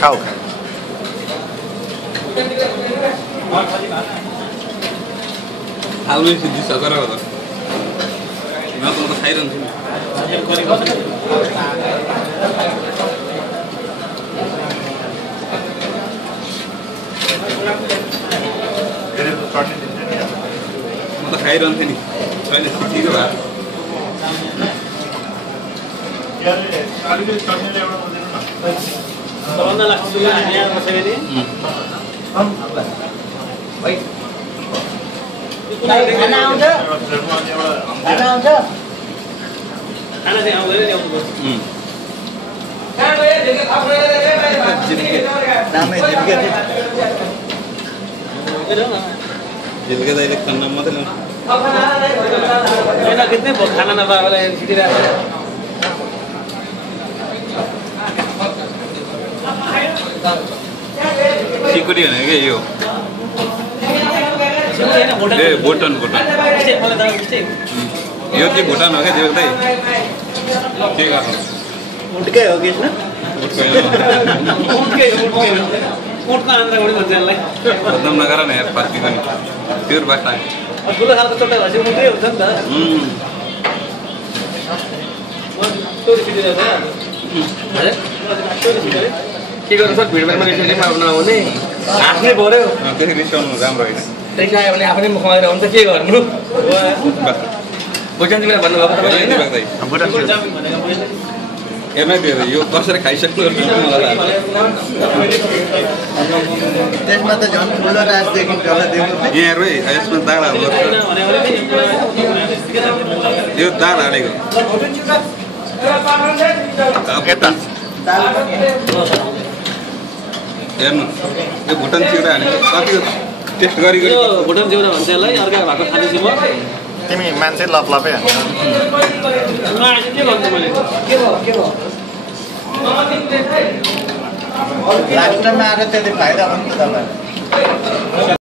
खाऊ हालमै सिद्धि सकर हो त म त खाइरहन्छु म त खाइरहन्थेँ नि छैन ठिकै भयो खाना आउँछ खाना चाहिँ आउँदैन नि आउँछ झिल्के दाइले खाना मात्रै खाना नपाएकोलाई छिटिरहेको सिकुटी होइन क्या यो भुटान यो चाहिँ भुटान हो क्या त्यो दाइ के गर्नु उठकै हो कि उठको आन्द्राबाट भन्छ यसलाई बदनाम नगर न यार पार्टी पनि प्योर बाटा ठुलो खालको चोटा भएपछि उठै हुन्छ नि त के गर्नु सर भिडमा रिसाउनेमा नआउने हाँस्नै पऱ्यो त्यसरी रिसाउनु राम्रो होइन रिसायो भने आफ्नै मुखमा आएर हुन्छ के गर्नु भुटान तिमीलाई भन्नुभएको तपाईँ हेर्न त्यो यो कसरी खाइसक्नु त्यसमा त झन् ठुलो राज देखिन्छ होला देख्नु यहाँ है यसमा दाल हाल्नु यो दाल हालेको हेर्नु यो भुटान चिउरा हालेको कति टेस्ट गरी भुटान चिउरा भन्छ यसलाई अर्का भएको खाँदैछु म तिमी मान्छे लपलपै के भन्छु मैले लास्टमा आएर त्यति फाइदा हुन्छ तपाईँ